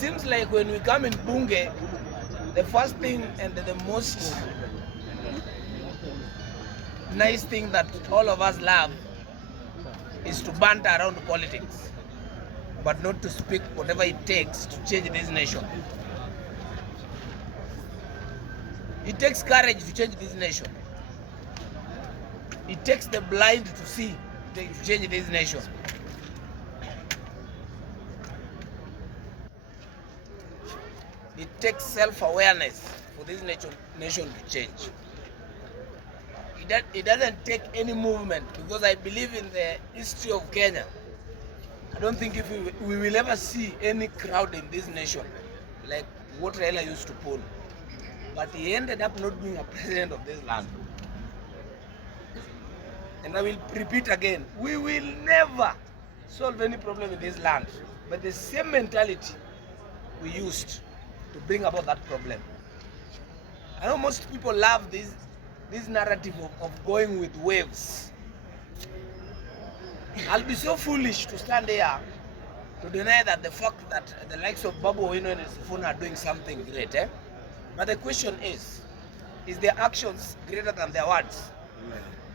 seems like when we come in Bunge, the first thing and the most nice thing that all of us love is to banter around politics, but not to speak whatever it takes to change this nation. It takes courage to change this nation. It takes the blind to see to change this nation. It takes self-awareness for this nation to change. It doesn't take any movement, because I believe in the history of Kenya. I don't think if we will ever see any crowd in this nation like what Raila used to pull. But he ended up not being a president of this land. And I will repeat again, we will never solve any problem in this land, but the same mentality we used to bring about that problem. I know most people love this narrative of going with waves. I'll be so foolish to stand here to deny that the fact that the likes of Babu Owino and Sifuna are doing something great. But the question is their actions greater than their words?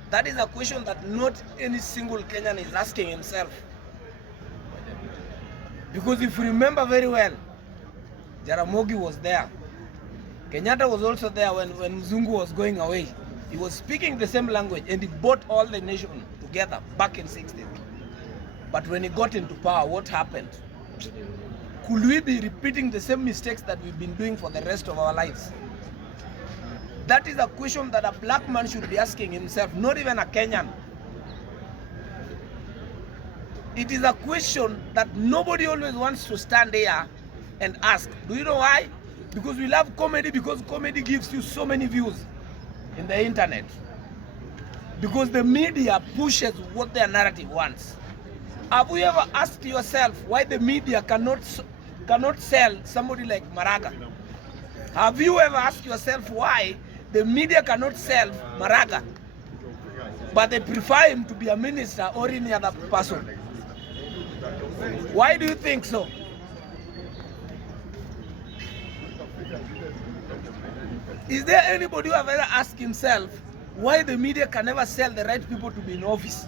That is a question that not any single Kenyan is asking himself. Because if you remember very well, Jaramogi was there. Kenyatta was also there when Mzungu was going away. He was speaking the same language, and he brought all the nation together back in 60s. But when he got into power, what happened? Could we be repeating the same mistakes that we've been doing for the rest of our lives? That is a question that a black man should be asking himself, not even a Kenyan. It is a question that nobody always wants to stand here and ask. Do you know why? Because we love comedy, because comedy gives you so many views in the internet. Because the media pushes what their narrative wants. Have you ever asked yourself why the media cannot sell somebody like Maraga? Have you ever asked yourself why the media cannot sell Maraga, but they prefer him to be a minister or any other person? Why do you think so? Is there anybody who have ever asked himself why the media can never sell the right people to be in office?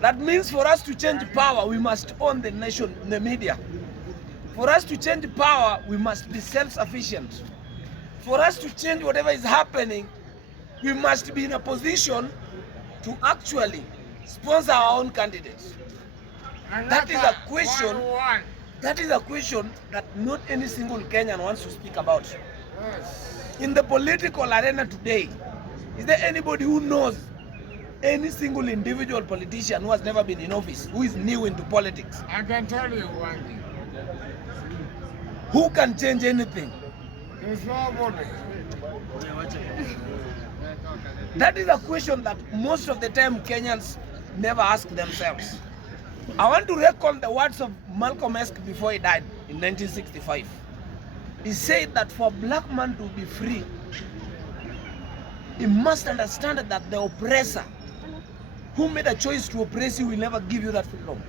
That means for us to change power, we must own the nation, the media. For us to change power, we must be self-sufficient. For us to change whatever is happening, we must be in a position to actually sponsor our own candidates. That is a question. That is a question that not any single Kenyan wants to speak about. In the political arena today, is there anybody who knows any single individual politician who has never been in office, who is new into politics? I can tell you one thing. Who can change anything? There's nobody. That is a question that most of the time Kenyans never ask themselves. I want to recall the words of Malcolm X before he died in 1965. He said that for a black man to be free, he must understand that the oppressor who made a choice to oppress you will never give you that freedom.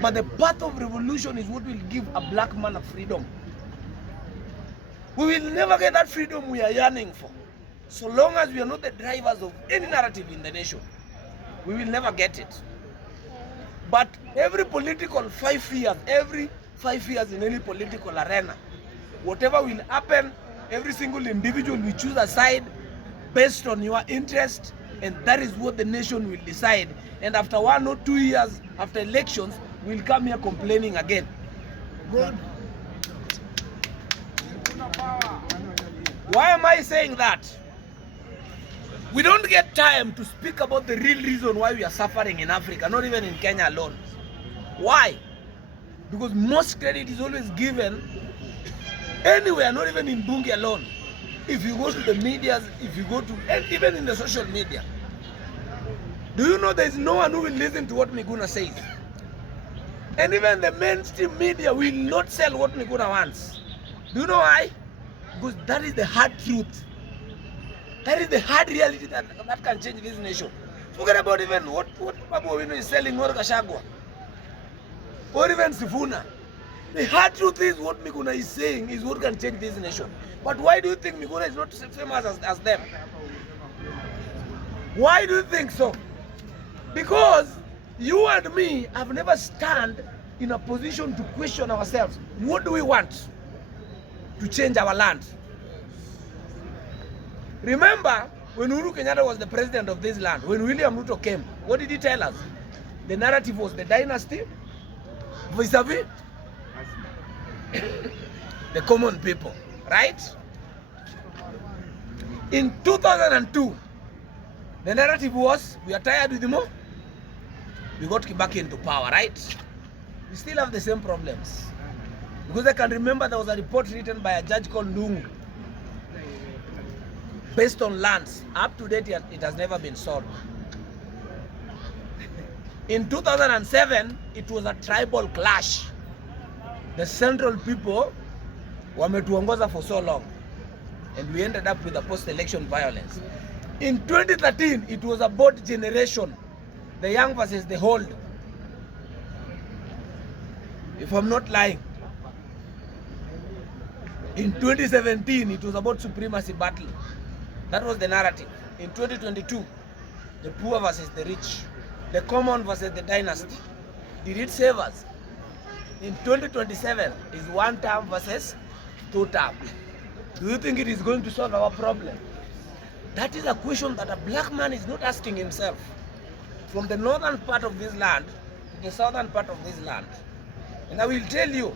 But the path of revolution is what will give a black man a freedom. We will never get that freedom we are yearning for, so long as we are not the drivers of any narrative in the nation. We will never get it. But every 5 years in any political arena, whatever will happen, every single individual will choose a side based on your interest, and that is what the nation will decide. And after 1 or 2 years, after elections, we'll come here complaining again. Good. Why am I saying that? We don't get time to speak about the real reason why we are suffering in Africa, not even in Kenya alone. Why? Because most credit is always given anywhere, not even in Bunge alone. If you go to the media, if you go to, and even in the social media, do you know there is no one who will listen to what Miguna says? And even the mainstream media will not sell what Miguna wants. Do you know why? Because that is the hard truth. That is the hard reality that can change this nation. Forget about even what Babu Owino is selling or Gachagua, or even Sifuna. The hard truth is what Miguna is saying is what can change this nation. But why do you think Miguna is not famous as them? Why do you think so? Because you and me have never stand in a position to question ourselves. What do we want to change our land? Remember, when Uhuru Kenyatta was the president of this land, when William Ruto came, what did he tell us? The narrative was the dynasty vis-a-vis the common people, right? In 2002, the narrative was, we are tired with Mo. We got Kibaki into power, right? We still have the same problems. Because I can remember there was a report written by a judge called Ndungu based on lands. Up to date, it has never been solved. In 2007, it was a tribal clash. The central people wametuongoza for so long, and we ended up with a post-election violence. In 2013, it was about generation, the young versus the old. If I'm not lying. In 2017, it was about supremacy battle. That was the narrative. In 2022, the poor versus the rich, the common versus the dynasty. Did it save us? In 2027, is one term versus two term. Do you think it is going to solve our problem? That is a question that a black man is not asking himself. From the northern part of this land to the southern part of this land. And I will tell you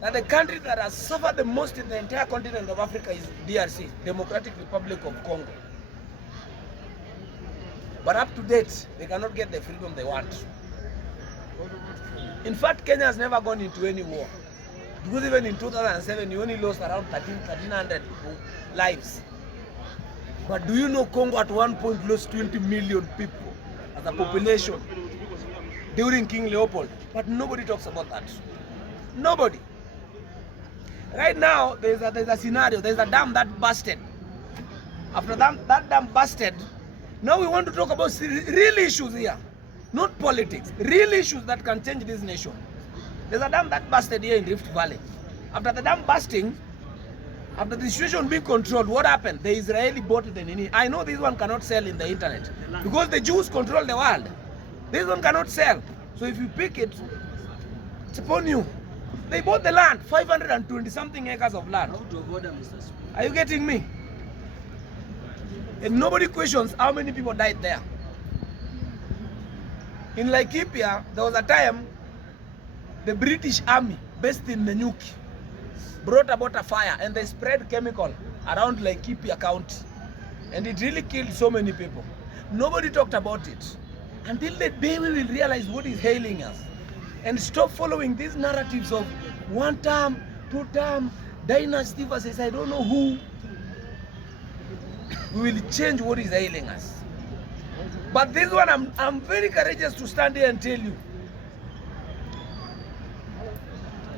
that the country that has suffered the most in the entire continent of Africa is DRC, Democratic Republic of Congo. But up to date, they cannot get the freedom they want. In fact, Kenya has never gone into any war. Because even in 2007, you only lost around 1,300 lives. But do you know Congo at one point lost 20 million people as a population during King Leopold? But nobody talks about that. Nobody. Right now, there's a scenario, there's a dam that busted. After that dam busted, now we want to talk about real issues here. Not politics, real issues that can change this nation. There's a dam that busted here in Rift Valley. After the dam busting, after the situation being controlled, what happened? The Israeli bought the Nini. I know this one cannot sell in the internet because the Jews control the world. This one cannot sell. So if you pick it, it's upon you. They bought the land, 520 something acres of land. Are you getting me? And nobody questions how many people died there. In Laikipia, there was a time the British Army based in Nanyuki brought about a fire and they spread chemical around Laikipia County. And it really killed so many people. Nobody talked about it until the day we will realize what is ailing us. And stop following these narratives of one term, two term, dynasty versus I don't know who. We will change what is ailing us. But this one, I'm very courageous to stand here and tell you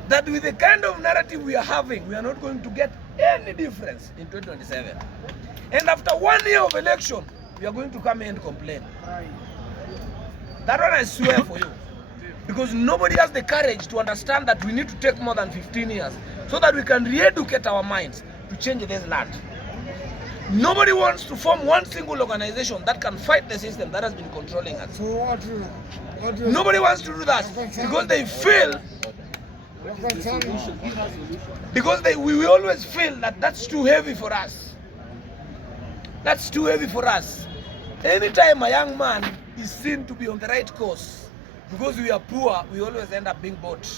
that with the kind of narrative we are having, we are not going to get any difference in 2027. And after 1 year of election, we are going to come here and complain. That one I swear for you. Because nobody has the courage to understand that we need to take more than 15 years so that we can re-educate our minds to change this land. Nobody wants to form one single organization that can fight the system that has been controlling us. So what Nobody wants to do that because they feel, we always feel that that's too heavy for us. That's too heavy for us. Anytime a young man is seen to be on the right course, because we are poor, we always end up being bought.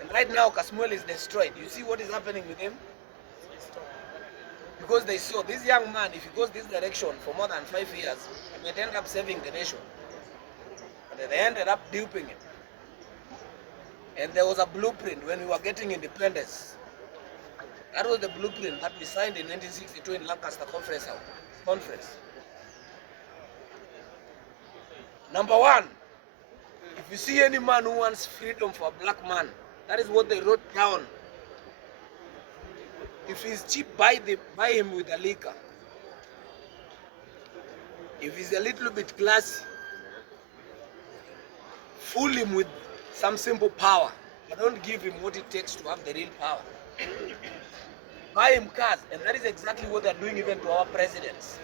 And right now, Kasmuel is destroyed. You see what is happening with him? Because they saw this young man, if he goes this direction for more than 5 years, he might end up saving the nation. But they ended up duping him. And there was a blueprint when we were getting independence. That was the blueprint that we signed in 1962 in Lancaster Conference. Number one, if you see any man who wants freedom for a black man, that is what they wrote down. If he's cheap, buy him with a liquor. If he's a little bit classy, fool him with some simple power. but don't give him what it takes to have the real power. Buy him cars, and that is exactly what they're doing even to our presidents.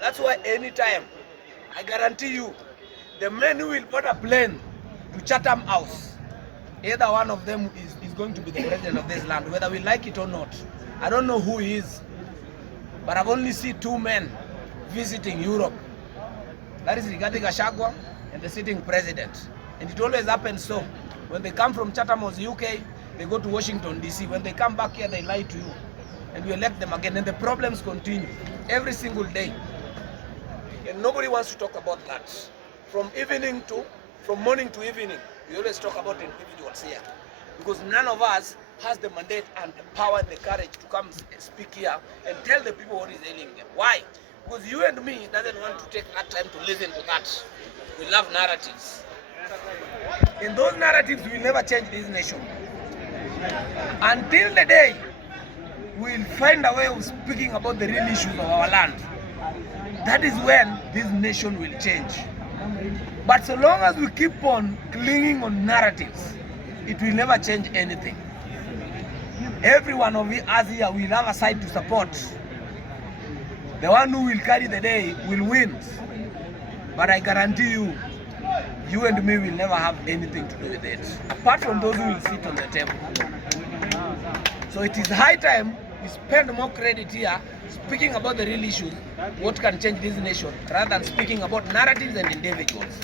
That's why anytime, I guarantee you, the men who will board a plane to Chatham House, either one of them is going to be the president of this land, whether we like it or not. I don't know who he is, but I've only seen two men visiting Europe. That is Rigathi Gachagua and the sitting president. And it always happens so. When they come from Chatham House, UK, they go to Washington, DC. When they come back here, they lie to you. And we elect them again. And the problems continue every single day. And nobody wants to talk about that. From morning to evening, we always talk about individuals here. Because none of us has the mandate and the power and the courage to come speak here and tell the people what is ailing them. Why? Because you and me doesn't want to take that time to listen to that. We love narratives. And those narratives will never change this nation. Until the day we'll find a way of speaking about the real issues of our land, that is when this nation will change. But so long as we keep on clinging on narratives, it will never change anything. Every one of us here will have a side to support. The one who will carry the day will win. But I guarantee you, you and me will never have anything to do with it, apart from those who will sit on the table. So it is high time we spend more credit here speaking about the real issues, what can change this nation, rather than speaking about narratives and individuals.